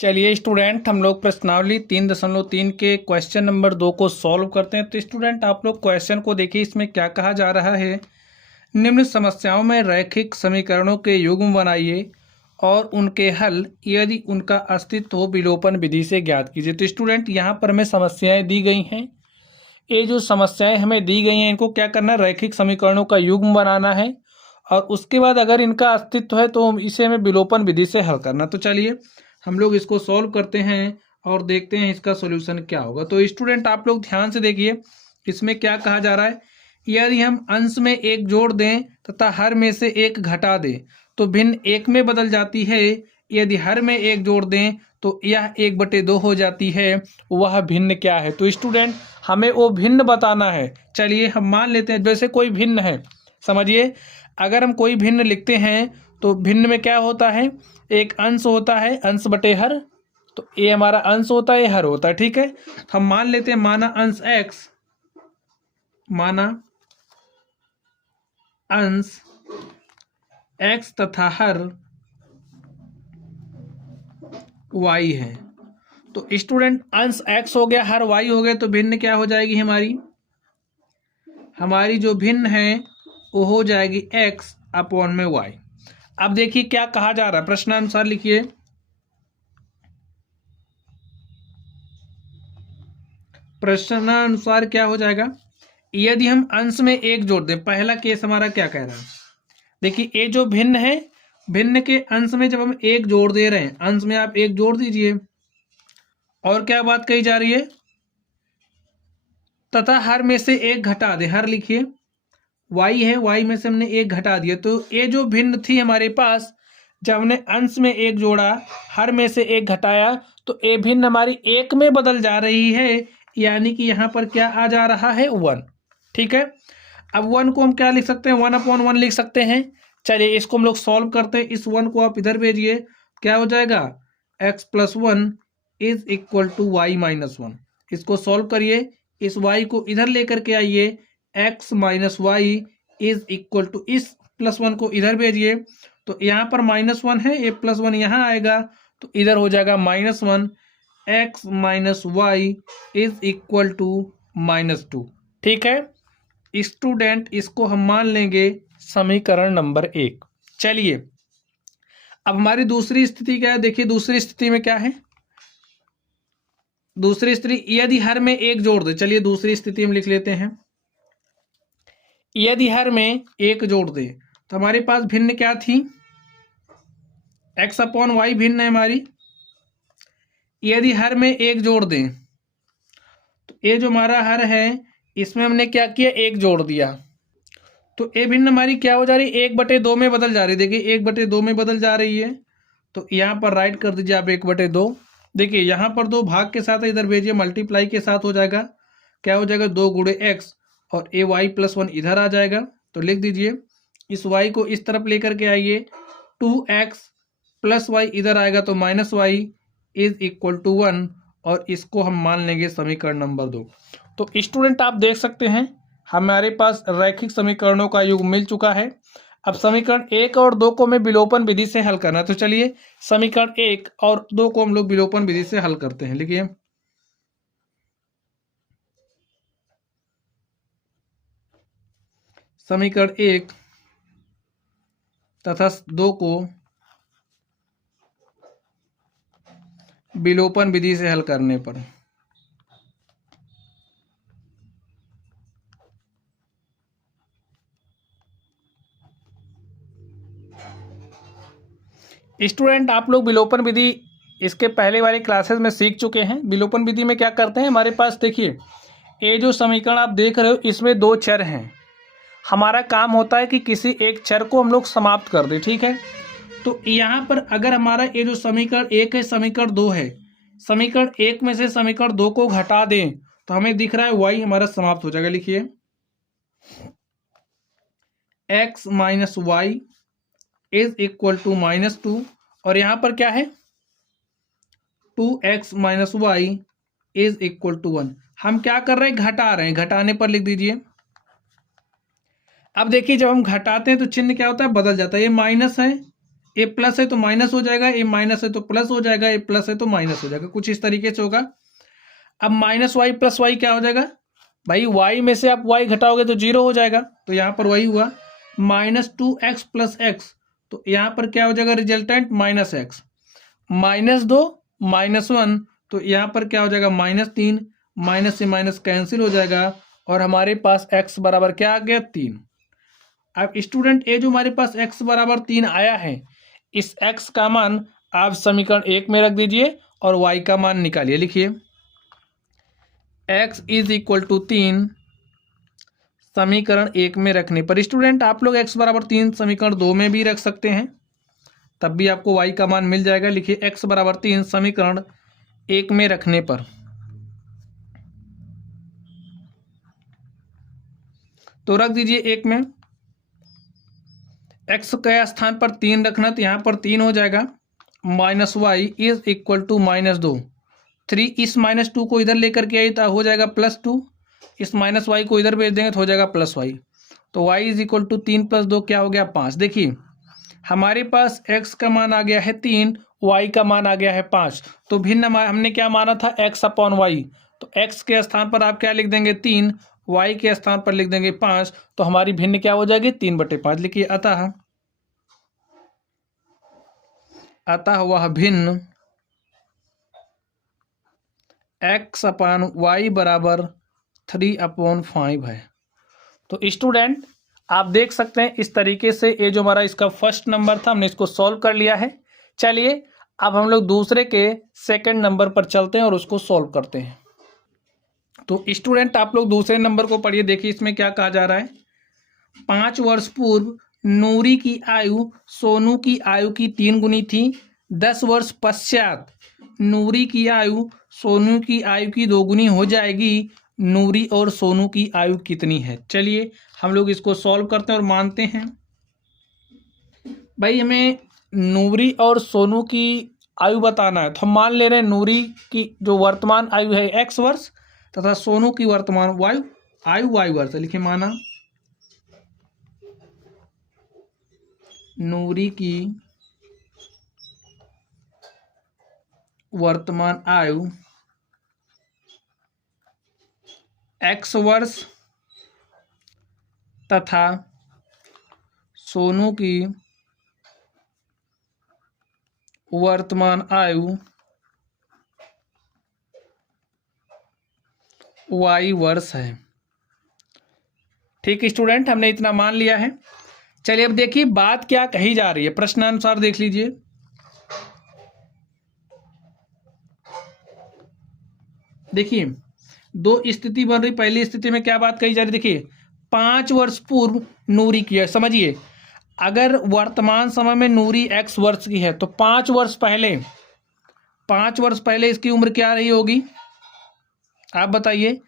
चलिए स्टूडेंट, हम लोग प्रश्नावली 3.3 के क्वेश्चन नंबर 2 को सॉल्व करते हैं। तो स्टूडेंट आप लोग क्वेश्चन को देखिए, इसमें क्या कहा जा रहा है। निम्न समस्याओं में रैखिक समीकरणों के युग्म बनाइए और उनके हल यदि उनका अस्तित्व हो विलोपन विधि से ज्ञात कीजिए। तो स्टूडेंट यहाँ पर हमें समस्याएं दी गई हैं। ये जो समस्याएं हमें दी गई हैं, इनको क्या करना है, रैखिक समीकरणों का युग्म बनाना है और उसके बाद अगर इनका अस्तित्व है तो इसे हमें विलोपन विधि से हल करना। तो चलिए हम लोग इसको सॉल्व करते हैं और देखते हैं इसका सॉल्यूशन क्या होगा। तो स्टूडेंट आप लोग ध्यान से देखिए, इसमें क्या कहा जा रहा है। यदि हम अंश में एक जोड़ दें तथा हर में से एक घटा दें तो भिन्न एक में बदल जाती है। यदि हर में एक जोड़ दें तो यह 1/2 हो जाती है। वह भिन्न क्या है? तो स्टूडेंट हमें वो भिन्न बताना है। चलिए हम मान लेते हैं जैसे कोई भिन्न है। समझिए, अगर हम कोई भिन्न लिखते हैं तो भिन्न में क्या होता है, एक अंश होता है, अंश बटे हर। तो ये हमारा अंश होता है, ये हर होता है। ठीक है, हम मान लेते हैं, माना अंश x, माना अंश x तथा हर y है। तो स्टूडेंट अंश x हो गया, हर y हो गया, तो भिन्न क्या हो जाएगी हमारी जो भिन्न है वो हो जाएगी x अपॉन में y। अब देखिए क्या कहा जा रहा है, प्रश्नानुसार लिखिए। प्रश्नानुसार क्या हो जाएगा, यदि हम अंश में एक जोड़ दें। पहला केस हमारा क्या कह रहा है, देखिए ये जो भिन्न है, भिन्न के अंश में जब हम एक जोड़ दे रहे हैं, अंश में आप एक जोड़ दीजिए। और क्या बात कही जा रही है, तथा हर में से एक घटा दे। हर लिखिए y है, y में से हमने एक घटा दिया। तो ये जो भिन्न थी हमारे पास, जब हमने अंश में एक जोड़ा, हर में से एक घटाया, तो ये भिन्न हमारी एक में बदल जा रही है। यानी कि यहाँ पर क्या आ जा रहा है, 1। ठीक है, अब 1 को हम क्या लिख सकते हैं, 1/1 लिख सकते हैं। चलिए इसको हम लोग सॉल्व करते हैं। इस 1 को आप इधर भेजिए, क्या हो जाएगा, x + 1 = y - 1। इसको सॉल्व करिए, इस y को इधर लेकर के आइए, x - y = इस +1 को इधर भेजिए। तो यहाँ पर -1 है, ये +1 यहाँ आएगा, तो इधर हो जाएगा -1। x - y = -2। ठीक है स्टूडेंट, इसको हम मान लेंगे समीकरण नंबर 1। चलिए अब हमारी दूसरी स्थिति क्या है, देखिए दूसरी स्थिति में क्या है। दूसरी स्थिति, यदि हर में एक जोड़ दे। चलिए दूसरी स्थिति हम लिख लेते हैं, यदि हर में एक जोड़ दे। तो हमारे पास भिन्न क्या थी, x अपॉन y भिन्न है हमारी। यदि हर में एक जोड़ दें तो ये जो हमारा हर है, इसमें हमने क्या किया, एक जोड़ दिया। तो ये भिन्न हमारी क्या हो जा रही है, 1/2 में बदल जा रही है। देखिए 1/2 में बदल जा रही है। तो यहाँ पर राइट कर दीजिए आप 1/2। देखिए यहाँ पर 2 भाग के साथ है, इधर भेजिए, मल्टीप्लाई के साथ हो जाएगा। क्या हो जाएगा, 2 × x और ay + 1 इधर आ जाएगा। तो लिख दीजिए, इस y को इस तरफ लेकर के आइए, 2x + y इधर आएगा, तो -y = 1। और इसको हम मान लेंगे समीकरण नंबर 2। तो स्टूडेंट आप देख सकते हैं हमारे पास रैखिक समीकरणों का युग मिल चुका है। अब समीकरण 1 और 2 को हमें विलोपन विधि से हल करना है। तो चलिए समीकरण 1 और 2 को हम लोग विलोपन विधि से हल करते हैं। लिखिए, समीकरण 1 तथा 2 को विलोपन विधि से हल करने पर स्टूडेंट आप लोग विलोपन विधि इसके पहले वाले क्लासेस में सीख चुके हैं। विलोपन विधि में क्या करते हैं, हमारे पास देखिए ये जो समीकरण आप देख रहे हो, इसमें 2 चर हैं। हमारा काम होता है कि किसी एक चर को हम लोग समाप्त कर दें। ठीक है, तो यहाँ पर अगर हमारा ये जो समीकरण 1 है, समीकरण 2 है, समीकरण 1 में से समीकरण 2 को घटा दें तो हमें दिख रहा है y हमारा समाप्त हो जाएगा। लिखिए, x - y = -2 और यहाँ पर क्या है, 2x - y = 1। हम क्या कर रहे हैं, घटा रहे हैं, घटाने पर लिख दीजिए। अब देखिए जब हम घटाते हैं तो चिन्ह क्या होता है, बदल जाता है। ये माइनस है, ए प्लस है तो माइनस हो जाएगा, ए माइनस है तो प्लस हो जाएगा, ए प्लस है तो माइनस हो जाएगा, कुछ इस तरीके से होगा। अब माइनस वाई प्लस वाई क्या हो जाएगा भाई, वाई में से आप वाई घटाओगे तो जीरो हो जाएगा, तो यहाँ पर वही हुआ -2x प्लस एक्स, तो यहाँ पर क्या हो जाएगा रिजल्टेंट -x, -2 -1, तो यहाँ पर क्या हो जाएगा -3, माइनस से माइनस कैंसिल हो जाएगा और हमारे पास x बराबर क्या आ गया 3। अब स्टूडेंट ए जो हमारे पास x बराबर 3 आया है, इस x का मान आप समीकरण 1 में रख दीजिए और y का मान निकालिए। लिखिए x इज इक्वल टू 3 समीकरण 1 में रखने पर, स्टूडेंट आप लोग x बराबर 3 समीकरण 2 में भी रख सकते हैं, तब भी आपको y का मान मिल जाएगा। लिखिए x बराबर 3 समीकरण 1 में रखने पर, तो रख दीजिए 1 में, x के स्थान पर 3 रखना, तो यहाँ पर 3 हो जाएगा, minus Y is equal to -2, 3 इस -2 को इधर लेकर के आई तो हो जाएगा +2, इस माइनस वाई को इधर भेज देंगे तो हो जाएगा प्लस वाई, तो y इज इक्वल टू 3 + 2 क्या हो गया 5। देखिए हमारे पास x का मान आ गया है 3, y का मान आ गया है 5, तो भिन्न हमने क्या माना था x/y, तो x के स्थान पर आप क्या लिख देंगे 3, y के स्थान पर लिख देंगे 5, तो हमारी भिन्न क्या हो जाएगी 3/5। लिखिए अतः वह भिन्न x/y बराबर 3/5 है। तो स्टूडेंट आप देख सकते हैं इस तरीके से ये जो हमारा इसका फर्स्ट नंबर था हमने इसको सॉल्व कर लिया है। चलिए अब हम लोग दूसरे के सेकंड नंबर पर चलते हैं और उसको सॉल्व करते हैं। तो स्टूडेंट आप लोग दूसरे नंबर को पढ़िए, देखिए इसमें क्या कहा जा रहा है। 5 वर्ष पूर्व नूरी की आयु सोनू की आयु की 3 गुनी थी। 10 वर्ष पश्चात नूरी की आयु सोनू की आयु की 2 गुनी हो जाएगी। नूरी और सोनू की आयु कितनी है? चलिए हम लोग इसको सॉल्व करते हैं और मानते हैं। भाई हमें नूरी और सोनू की आयु बताना है, तो हम मान ले रहे हैं नूरी की जो वर्तमान आयु है x वर्ष तथा सोनू की वर्तमान आयु y वर्ष। लिखिए माना नूरी की वर्तमान आयु x वर्ष तथा सोनू की वर्तमान आयु y वर्ष है। ठीक स्टूडेंट, हमने इतना मान लिया है। चलिए अब देखिए बात क्या कही जा रही है, प्रश्नानुसार देख लीजिए। देखिए दो स्थिति बन रही, पहली स्थिति में क्या बात कही जा रही, देखिए 5 वर्ष पूर्व नूरी की है। समझिए अगर वर्तमान समय में नूरी x वर्ष की है तो 5 वर्ष पहले इसकी उम्र क्या रही होगी, आप बताइए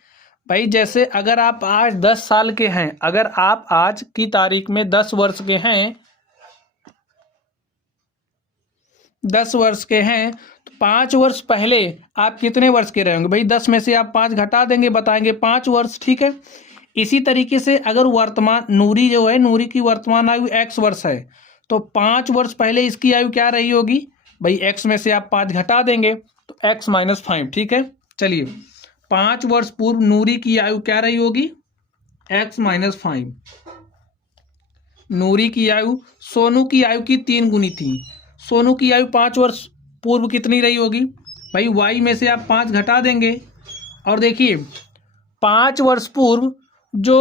भाई। जैसे अगर आप आज 10 साल के हैं, अगर आप आज की तारीख में 10 वर्ष के हैं, 10 वर्ष के हैं तो 5 वर्ष पहले आप कितने वर्ष के रहेंगे भाई? 10 में से आप 5 घटा देंगे, बताएंगे 5 वर्ष। ठीक है, इसी तरीके से अगर वर्तमान नूरी जो है, नूरी की वर्तमान आयु x वर्ष है तो 5 वर्ष पहले इसकी आयु क्या रही होगी भाई? x में से आप 5 घटा देंगे तो x - 5। ठीक है, चलिए 5 वर्ष पूर्व नूरी की आयु क्या रही होगी? x - 5। नूरी की आयु सोनू की आयु की 3 गुनी थी। सोनू की आयु 5 वर्ष पूर्व कितनी रही होगी भाई? y में से आप 5 घटा देंगे और देखिए 5 वर्ष पूर्व जो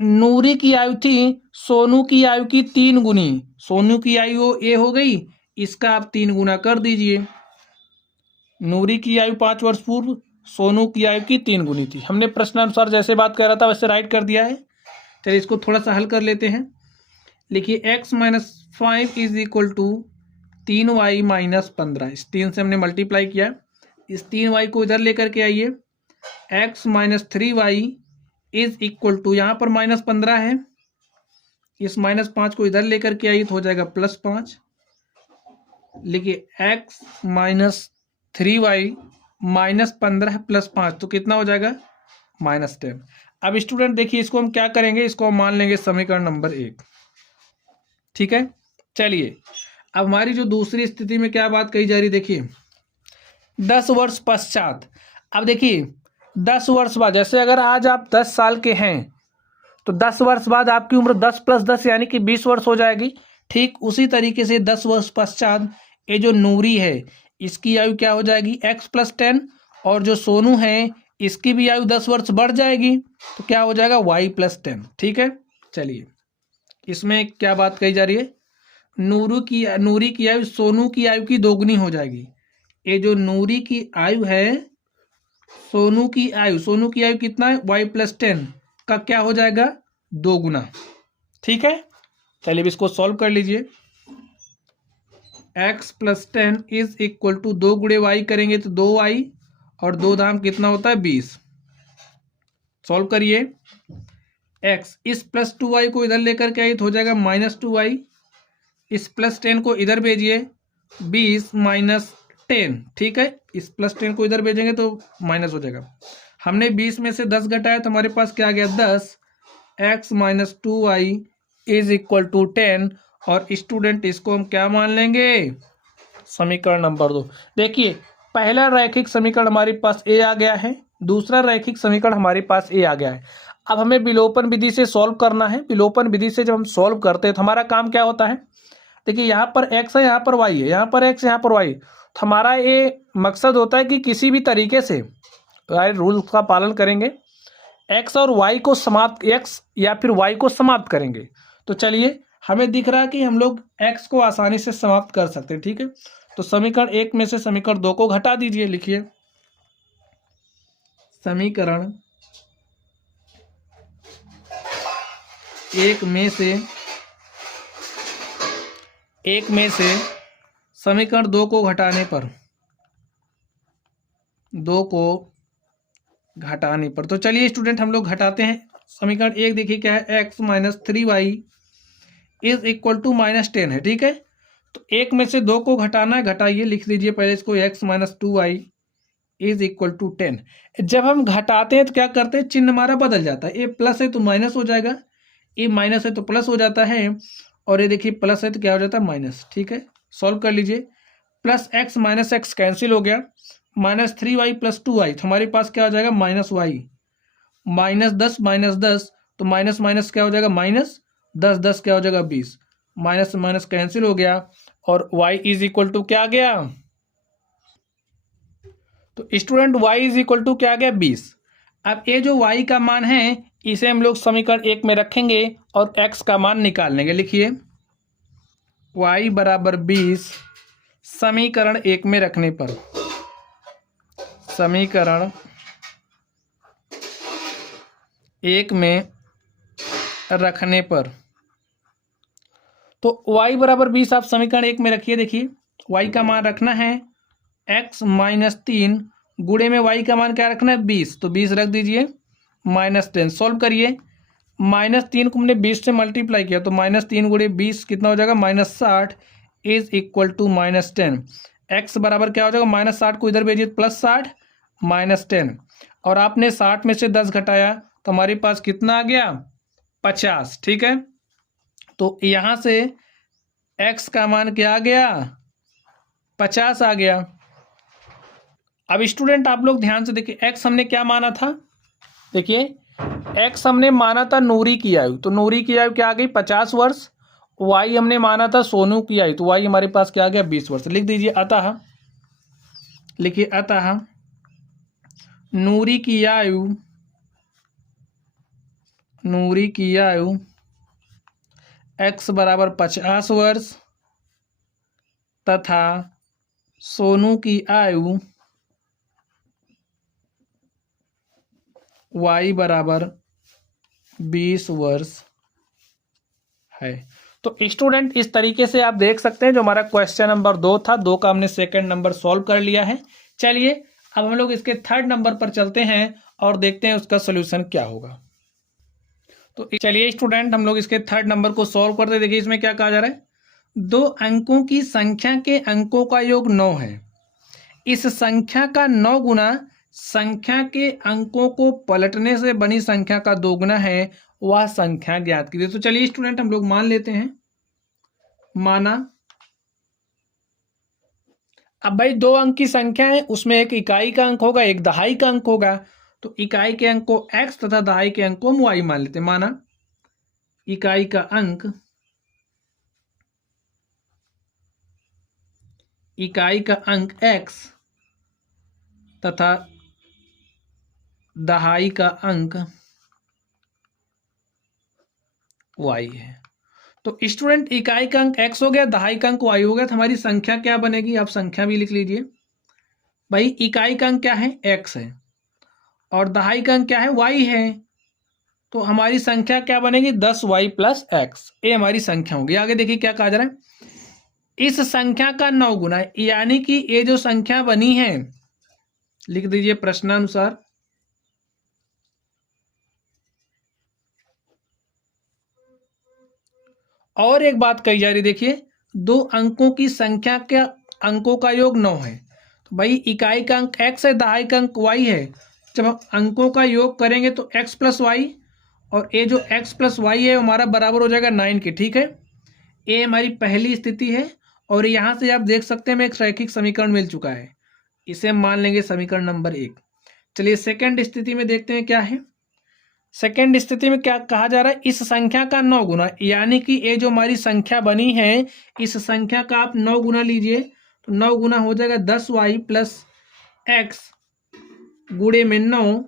नूरी की आयु थी सोनू की आयु की 3 गुनी, सोनू की आयु ये हो गई, इसका आप 3 गुना कर दीजिए। नूरी की आयु 5 वर्ष पूर्व, सोनू की आयु की 3 गुनी थी। हमने प्रश्नानुसार जैसे बात कर रहा था वैसे राइट कर दिया है। चलिए इसको थोड़ा सा हल कर लेते हैं। लिखिए x - 5 is equal to 3y - 15। इस 3 से हमने मल्टीप्लाई किया, इस 3y को इधर लेकर के आइए। x - 3y is equal to, यहाँ पर -15 है, इस -5 को इधर लेकर के आइए तो हो जाएगा +5। लिखिए x - 3y -15 + 5 तो कितना हो जाएगा -10। अब स्टूडेंट देखिए इसको हम क्या करेंगे, इसको हम मान लेंगे समीकरण नंबर 1। ठीक है, चलिए अब हमारी जो दूसरी स्थिति में क्या बात कही जा रही, देखिए 10 वर्ष पश्चात। अब देखिए 10 वर्ष बाद, जैसे अगर आज आप 10 साल के हैं तो 10 वर्ष बाद आपकी उम्र 10 + 10 यानी कि 20 वर्ष हो जाएगी। ठीक उसी तरीके से 10 वर्ष पश्चात ये जो नूरी है इसकी आयु क्या हो जाएगी, x + 10, और जो सोनू है इसकी भी आयु 10 वर्ष बढ़ जाएगी, तो क्या हो जाएगा y + 10। ठीक है, चलिए इसमें क्या बात कही जा रही है, नूरी की आयु सोनू की आयु की दोगुनी हो जाएगी। ये जो नूरी की आयु है, सोनू की आयु कितना है, y + 10 का क्या हो जाएगा, 2 गुना। ठीक है, चलिए इसको सॉल्व कर लीजिए। x + 10 = 2 गुणे y करेंगे तो 2y, और 2 दाम कितना होता है, 20। सॉल्व करिए। x इस +2y को इधर लेकर के आइए तो हो जाएगा -2y, इस +10 को इधर भेजिए, 20 - 10। ठीक है, इस +10 को इधर भेजेंगे तो माइनस हो जाएगा। हमने 20 में से 10 घटाया तो हमारे पास क्या आ गया, 10। x - 2y = 10, और स्टूडेंट इसको हम क्या मान लेंगे, समीकरण नंबर 2। देखिए पहला रैखिक समीकरण हमारे पास a आ गया है, दूसरा रैखिक समीकरण हमारे पास a आ गया है। अब हमें विलोपन विधि से सॉल्व करना है। विलोपन विधि से जब हम सॉल्व करते हैं तो हमारा काम क्या होता है, देखिए यहाँ पर x है, यहाँ पर y है, यहाँ पर x, यहाँ पर y, तो हमारा ये मकसद होता है कि किसी भी तरीके से रूल का पालन करेंगे, x और y को समाप्त, x या फिर y को समाप्त करेंगे। तो चलिए हमें दिख रहा है कि हम लोग x को आसानी से समाप्त कर सकते हैं। ठीक है, तो समीकरण 1 में से समीकरण 2 को घटा दीजिए। लिखिए समीकरण 1 में से समीकरण 2 को घटाने पर, 2 को घटाने पर, तो चलिए स्टूडेंट हम लोग घटाते हैं। समीकरण 1 देखिए क्या है, x - 3y = -10 है। ठीक है, तो 1 में से 2 को घटाना है, घटाइए, लिख दीजिए पहले इसको, x - 2y = 10। जब हम घटाते हैं तो क्या करते हैं, चिन्ह हमारा बदल जाता है, ये प्लस है तो माइनस हो जाएगा, ये माइनस है तो प्लस हो जाता है, और ये देखिए प्लस है तो क्या हो जाता है, माइनस। ठीक है, सॉल्व कर लीजिए। +x - x कैंसिल हो गया, -3y + 2y, तो हमारे पास क्या हो जाएगा, -y, -10 - 10, तो माइनस माइनस क्या हो जाएगा, -10, 10 क्या हो जाएगा, 20, माइनस माइनस कैंसिल हो गया, और y = क्या आ गया, तो स्टूडेंट y = क्या आ गया, 20। अब ये जो y का मान है इसे हम लोग समीकरण 1 में रखेंगे और x का मान निकाल लेंगे। लिखिए y = 20 समीकरण 1 में रखने पर, समीकरण 1 में रखने पर, तो y = 20 आप समीकरण 1 में रखिए। देखिए y का मान रखना है x - 3 गुणे में y का मान क्या रखना है, 20, तो 20 रख दीजिए, -10। सॉल्व करिए, -3 को हमने 20 से मल्टीप्लाई किया तो -3 गुणे 20 कितना हो जाएगा, -60 = -10। x बराबर क्या हो जाएगा, -60 को इधर भेजिए, +60 -10, और आपने 60 में से 10 घटाया तो हमारे पास कितना आ गया, 50। ठीक है, तो यहाँ से x का मान क्या आ गया, 50 आ गया। अब स्टूडेंट आप लोग ध्यान से देखिए, x हमने क्या माना था, देखिए x हमने माना था नूरी की आयु, तो नूरी की आयु क्या आ गई, 50 वर्ष। y हमने माना था सोनू की आयु, तो y हमारे पास क्या आ गया, 20 वर्ष। लिख दीजिए अतः, लिखिए अतः नूरी की आयु x = 50 वर्ष तथा सोनू की आयु y = 20 वर्ष है। तो स्टूडेंट इस तरीके से आप देख सकते हैं, जो हमारा क्वेश्चन नंबर 2 था, 2 का हमने सेकंड नंबर सॉल्व कर लिया है। चलिए अब हम लोग इसके थर्ड नंबर पर चलते हैं और देखते हैं उसका सोल्यूशन क्या होगा। तो चलिए स्टूडेंट हम लोग इसके थर्ड नंबर को सॉल्व करते हैं। देखिए इसमें क्या कहा जा रहा है, 2 अंकों की संख्या के अंकों का योग 9 है, इस संख्या का 9 गुना संख्या के अंकों को पलटने से बनी संख्या का 2 गुना है, वह संख्या ज्ञात कीजिए। तो चलिए स्टूडेंट हम लोग मान लेते हैं, माना अब भाई दो अंक की संख्या है, उसमें एक इकाई का अंक होगा, एक दहाई का अंक होगा। तो इकाई के अंक को x तथा दहाई के अंक को हम y मान लेते हैं। माना इकाई का अंक, इकाई का अंक x तथा दहाई का अंक y है। तो स्टूडेंट इकाई का अंक x हो गया, दहाई का अंक y हो गया, तो हमारी संख्या क्या बनेगी? आप संख्या भी लिख लीजिए। भाई इकाई का अंक क्या है? x है, और दहाई का अंक क्या है? y है। तो हमारी संख्या क्या बनेगी? 10y प्लस एक्स, ये हमारी संख्या होगी। आगे देखिए क्या कहा जा रहा है, इस संख्या का 9 गुना, यानी कि ये जो संख्या बनी है, लिख दीजिए प्रश्नानुसार, और एक बात कही जा रही, देखिए दो अंकों की संख्या के अंकों का योग 9 है। तो भाई इकाई का अंक x है, दहाई का अंक y है। जब हम अंकों का योग करेंगे तो x प्लस वाई, और ये जो x प्लस वाई है हमारा बराबर हो जाएगा 9 के। ठीक है, ये हमारी पहली स्थिति है, और यहाँ से आप देख सकते हैं हमें एक रैखिक समीकरण मिल चुका है, इसे हम मान लेंगे समीकरण नंबर 1। चलिए सेकंड स्थिति में देखते हैं क्या है। सेकेंड स्थिति में क्या कहा जा रहा है, इस संख्या का 9 गुना, यानी कि ये जो हमारी संख्या बनी है, इस संख्या का आप 9 गुना लीजिए, तो 9 गुना हो जाएगा 10y प्लस एक्स गुणे में 9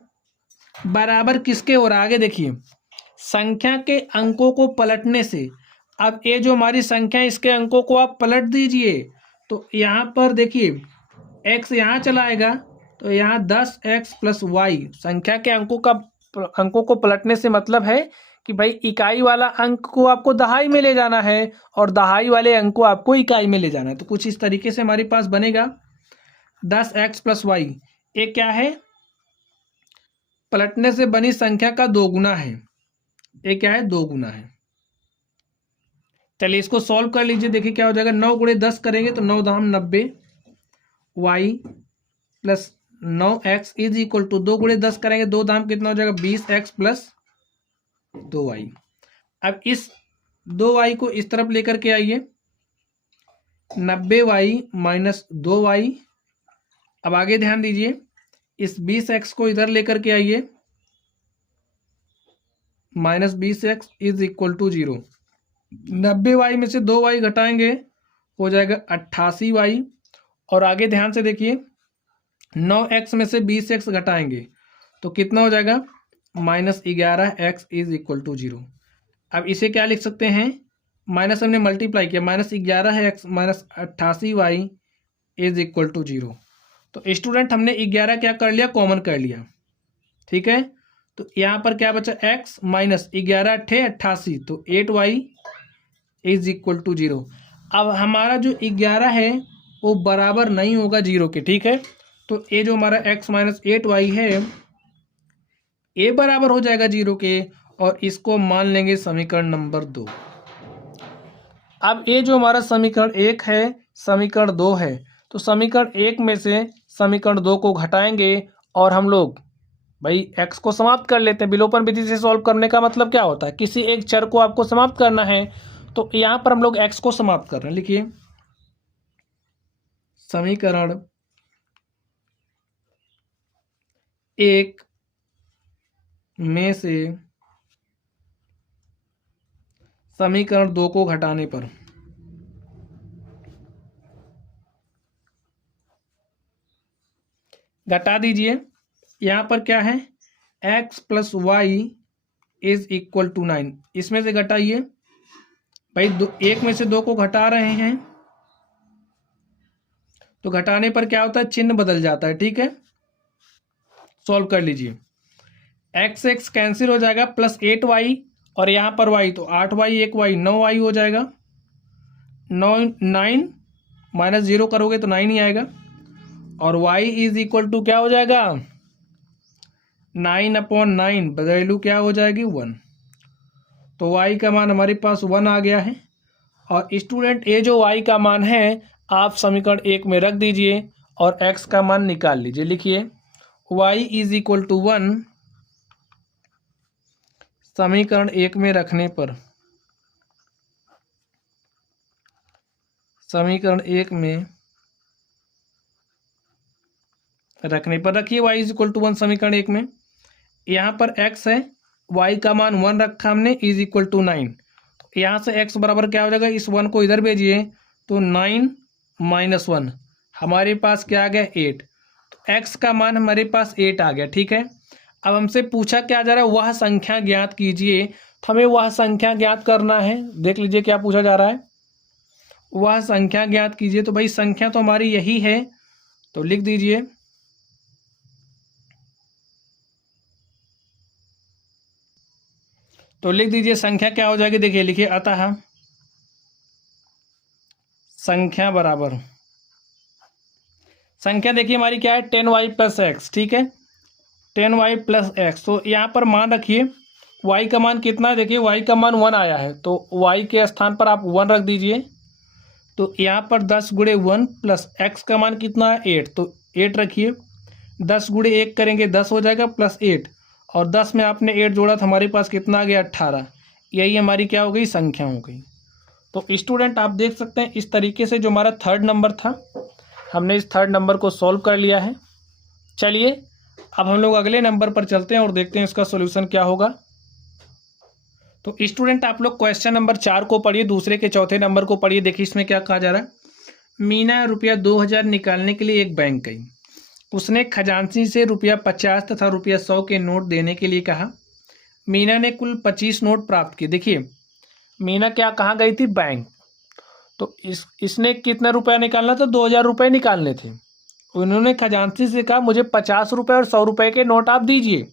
बराबर किसके? और आगे देखिए संख्या के अंकों को पलटने से, अब ये जो हमारी संख्या इसके अंकों को आप पलट दीजिए, तो यहाँ पर देखिए x यहाँ चला आएगा, तो यहाँ 10x प्लस वाई, संख्या के अंकों को पलटने से मतलब है कि भाई इकाई वाला अंक को आपको दहाई में ले जाना है, और दहाई वाले अंक को आपको इकाई में ले जाना है। तो कुछ इस तरीके से हमारे पास बनेगा 10x प्लस वाई, ये क्या है? पलटने से बनी संख्या का 2 गुना है। ये क्या है? 2 गुना है। चलिए इसको सॉल्व कर लीजिए, देखिए क्या हो जाएगा। 9 गुणे 10 करेंगे तो 9 दाम 90 y plus 9x is equal to 2 गुणे 10 करेंगे, 2 दाम कितना हो जाएगा? 20x plus 2y। अब इस 2y को इस तरफ लेकर के आइए, 90y माइनस 2y। अब आगे ध्यान दीजिए, इस 20x को इधर लेकर के आइए, minus 20x is equal to 0। 90y में से 2y घटाएंगे, हो जाएगा 88y। और आगे ध्यान से देखिए, 9x में से 20x घटाएंगे तो कितना हो जाएगा? Minus 11x is equal to 0। अब इसे क्या लिख सकते हैं? माइनस हमने मल्टीप्लाई किया, minus 11x minus 88y is equal to 0। तो स्टूडेंट हमने 11 क्या कर लिया? कॉमन कर लिया। ठीक है, तो यहाँ पर क्या बचा? x माइनस 11 अट्ठे 88, तो 8y इज इक्वल टू 0। अब हमारा जो 11 है वो बराबर नहीं होगा 0 के। ठीक है, तो ये जो हमारा x माइनस 8y है ये बराबर हो जाएगा 0 के, और इसको मान लेंगे समीकरण नंबर 2। अब ये जो हमारा समीकरण 1 है, समीकरण 2 है, तो समीकरण 1 में से समीकरण 2 को घटाएंगे, और हम लोग भाई x को समाप्त कर लेते हैं। विलोपन विधि से सॉल्व करने का मतलब क्या होता है? किसी एक चर को आपको समाप्त करना है, तो यहाँ पर हम लोग x को समाप्त कर रहे हैं। लिखिए समीकरण 1 में से समीकरण 2 को घटाने पर घटा दीजिए। यहाँ पर क्या है? x plus Y is equal to 9, इसमें से घटाइए। भाई एक में से 2 को घटा रहे हैं, तो घटाने पर क्या होता है? चिन्ह बदल जाता है। ठीक है, सॉल्व कर लीजिए। x कैंसिल हो जाएगा, प्लस 8y, और यहाँ पर y, तो 8y 1y 9y हो जाएगा। 9 माइनस 0 करोगे तो 9 ही आएगा, और y इज इक्वल टू क्या हो जाएगा? 9/9, वैल्यू क्या हो जाएगी? 1। तो y का मान हमारे पास 1 आ गया है। और स्टूडेंट ये जो y का मान है आप समीकरण 1 में रख दीजिए, और x का मान निकाल लीजिए। लिखिए y इज इक्वल टू 1 समीकरण 1 में रखने पर, समीकरण 1 में रखने पर रखिए y इज इक्वल टू 1 समीकरण 1 में। यहाँ पर x है, y का मान 1 रखा हमने, इज इक्वल टू 9। तो यहाँ से x बराबर क्या हो जाएगा, इस 1 को इधर भेजिए तो 9 माइनस 1, हमारे पास क्या आ गया 8। तो x का मान हमारे पास 8 आ गया। ठीक है, अब हमसे पूछा क्या जा रहा है, वह संख्या ज्ञात कीजिए। तो हमें वह संख्या ज्ञात करना है। देख लीजिए क्या पूछा जा रहा है, वह संख्या ज्ञात कीजिए। तो भाई संख्या तो हमारी यही है, तो लिख दीजिए संख्या क्या हो जाएगी। देखिए लिखिए, अतः संख्या बराबर, संख्या देखिए हमारी क्या है 10y प्लस एक्स। ठीक है, 10y प्लस एक्स। तो यहाँ पर मान रखिए y का मान कितना है, देखिए y का मान 1 आया है, तो y के स्थान पर आप 1 रख दीजिए। तो यहाँ पर 10 गुणे 1 प्लस x का मान कितना है 8, तो 8 रखिए। 10 गुणे 1 करेंगे 10 हो जाएगा प्लस 8, और 10 में आपने 8 जोड़ा तो हमारे पास कितना आ गया 18। यही हमारी क्या हो गई, संख्या हो गई। तो स्टूडेंट आप देख सकते हैं इस तरीके से जो हमारा थर्ड नंबर था, हमने इस थर्ड नंबर को सॉल्व कर लिया है। चलिए अब हम लोग अगले नंबर पर चलते हैं और देखते हैं इसका सॉल्यूशन क्या होगा। तो स्टूडेंट आप लोग क्वेश्चन नंबर 4 को पढ़िए, दूसरे के चौथे नंबर को पढ़िए। देखिए इसमें क्या कहा जा रहा है। मीना रुपया 2000 निकालने के लिए एक बैंक गई। उसने खजांची से रुपया 50 तथा रुपया 100 के नोट देने के लिए कहा। मीना ने कुल 25 नोट प्राप्त किए। देखिए मीना क्या कहाँ गई थी, बैंक। तो इसने कितना रुपया निकालना था, 2000 रुपये निकालने थे। उन्होंने खजांची से कहा मुझे 50 रुपये और 100 रुपये के नोट आप दीजिए।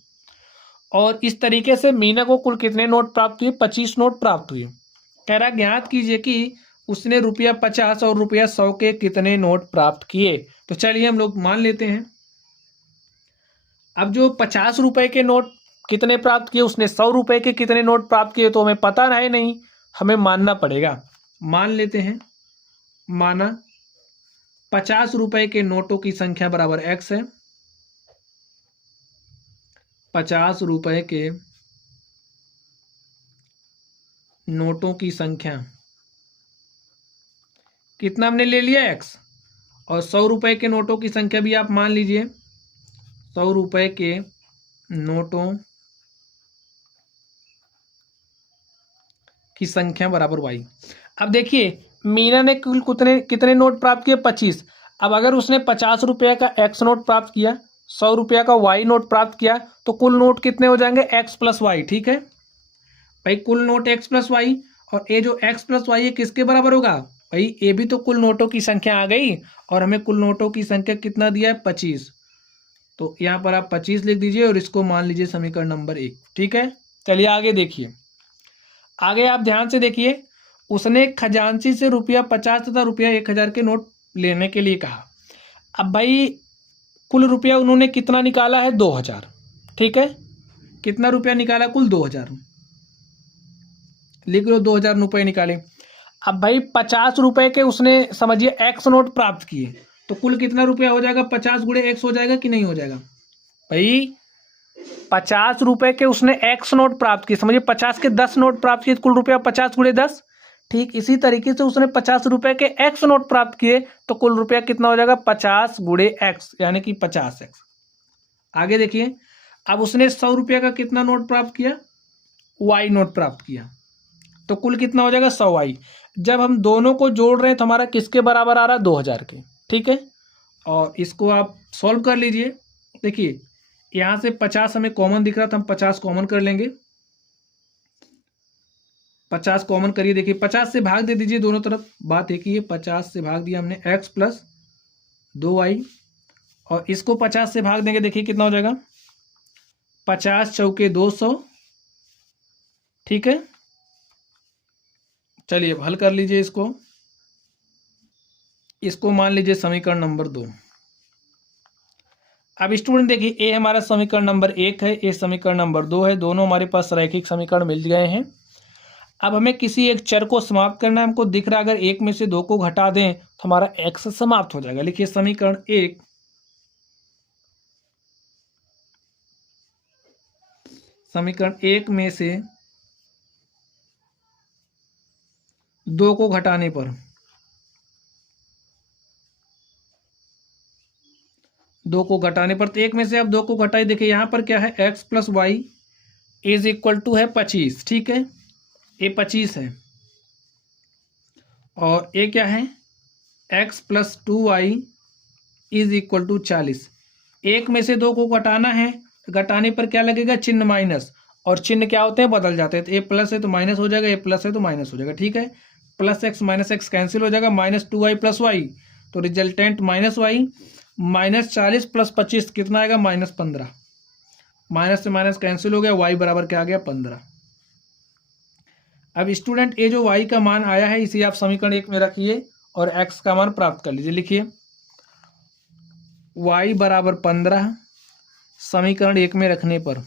और इस तरीके से मीना को कुल कितने नोट प्राप्त हुए, 25 नोट प्राप्त हुए। कह रहा ज्ञात कीजिए कि उसने रुपया 50 और रुपया 100 के कितने नोट प्राप्त किए। तो चलिए हम लोग मान लेते हैं। अब जो 50 रुपये के नोट कितने प्राप्त किए, उसने 100 रुपये के कितने नोट प्राप्त किए, तो हमें पता है नहीं, हमें मानना पड़ेगा। मान लेते हैं, माना 50 रुपये के नोटों की संख्या बराबर x है। 50 रुपये के नोटों की संख्या कितना हमने ले लिया x, और 100 रुपये के नोटों की संख्या भी आप मान लीजिए। 100 रुपये के नोटों की संख्या बराबर y। अब देखिए मीना ने कुल कितने नोट प्राप्त किए, 25। अब अगर उसने 50 रुपये का x नोट प्राप्त किया, 100 रुपये का y नोट प्राप्त किया, तो कुल नोट कितने हो जाएंगे, x प्लस वाई। ठीक है भाई, कुल नोट x प्लस वाई। और ये जो x प्लस वाई है किसके बराबर होगा भाई, ये भी तो कुल नोटों की संख्या आ गई, और हमें कुल नोटों की संख्या कितना दिया है, 25। तो यहाँ पर आप 25 लिख दीजिए और इसको मान लीजिए समीकरण नंबर 1। ठीक है, चलिए आगे देखिए। आगे आप ध्यान से देखिए, उसने खजांची से रुपया 50 तथा रुपया 1000 के नोट लेने के लिए कहा। अब भाई कुल रुपया उन्होंने कितना निकाला है, 2000। ठीक है, कितना रुपया निकाला, कुल 2000। लिख लो 2000 रुपये निकाले। अब भाई 50 रुपये के उसने समझिए एक्स नोट प्राप्त किए, तो कुल कितना रुपया हो जाएगा, 50 गुणे एक्स हो जाएगा कि नहीं हो जाएगा भाई। 50 रुपये के उसने एक्स नोट प्राप्त किए, समझिए 50 के 10 नोट प्राप्त किए, कुल रुपया 50 गुणे 10। ठीक इसी तरीके से उसने 50 रुपये के एक्स नोट प्राप्त किए, तो कुल रुपया कितना हो जाएगा, 50 गुणे एक्स, यानी कि 50x। आगे देखिए, अब उसने 100 रुपये का कितना नोट प्राप्त किया, वाई नोट प्राप्त किया, तो कुल कितना हो जाएगा, 100y। जब हम दोनों को जोड़ रहे हैं तो हमारा किसके बराबर आ रहा है, 2000 के। ठीक है, और इसको आप सॉल्व कर लीजिए। देखिए यहाँ से 50 हमें कॉमन दिख रहा था, हम 50 कॉमन कर लेंगे। 50 कॉमन करिए, देखिए 50 से भाग दे दीजिए दोनों तरफ। बात एक ही है, 50 से भाग दिया हमने x प्लस 2y, और इसको 50 से भाग देंगे, देखिए कितना हो जाएगा, 50 चौके 200। ठीक है, चलिए अब हल कर लीजिए इसको मान लीजिए समीकरण नंबर 2। अब स्टूडेंट देखिए, ए हमारा समीकरण नंबर 1 है, ए समीकरण नंबर 2 है, दोनों हमारे पास रैखिक समीकरण मिल गए हैं। अब हमें किसी एक चर को समाप्त करना है। हमको दिख रहा है अगर एक में से दो को घटा दें तो हमारा x समाप्त हो जाएगा। लिखिए समीकरण 1, समीकरण 1 में से 2 को घटाने पर 2 को घटाने पर, तो 1 में से आप 2 को घटाई, देखिए यहाँ पर क्या है, x plus Y is equal to है 25, ठीक है, ये 25 है, और ये क्या है, x plus 2y is equal to 40। 1 में से 2 को घटाना है, घटाने पर क्या लगेगा, चिन्ह माइनस, और चिन्ह क्या होते हैं, बदल जाते हैं, तो ए प्लस है तो माइनस हो जाएगा, ए प्लस है तो माइनस हो जाएगा, ठीक है, plus x minus x cancel हो जाएगा, -2y प्लस वाई, तो रिजल्टेंट -y, -40 प्लस 25 कितना आएगा, -15, माइनस से माइनस कैंसिल हो गया, y बराबर क्या आ गया, 15। अब स्टूडेंट ये जो y का मान आया है इसे आप समीकरण 1 में रखिए और x का मान प्राप्त कर लीजिए। लिखिए y बराबर 15 समीकरण 1 में रखने पर,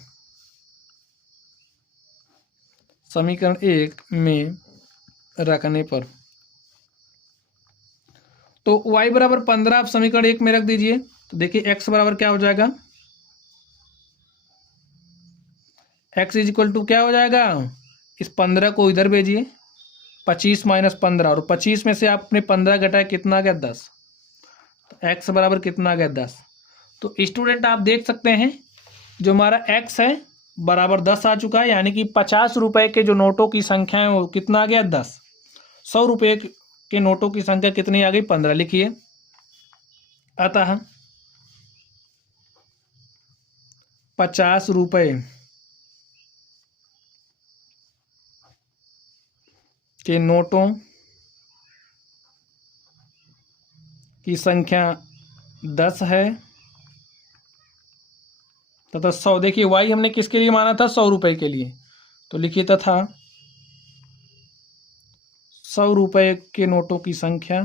समीकरण 1 में रखने पर, तो y बराबर 15 आप समीकरण 1 में रख दीजिए, तो देखिए x बराबर क्या हो जाएगा, x इज इक्वल टू क्या हो जाएगा, इस 15 को इधर भेजिए, 25 माइनस 15, और 25 में से आपने 15 घटाया, कितना आ गया, 10, तो x बराबर कितना आ गया, 10। तो स्टूडेंट आप देख सकते हैं जो हमारा x है बराबर 10 आ चुका है, यानी कि 50 रुपए के जो नोटों की संख्या है वो कितना आ गया, 10। 100 रुपये के नोटों की संख्या कितनी आ गई, 15। लिखिए अतः 50 रुपये के नोटों की संख्या 10 है तथा 100, देखिए y हमने किसके लिए माना था, 100 रुपये के लिए, तो लिखिए तथा 100 रुपये के नोटों की संख्या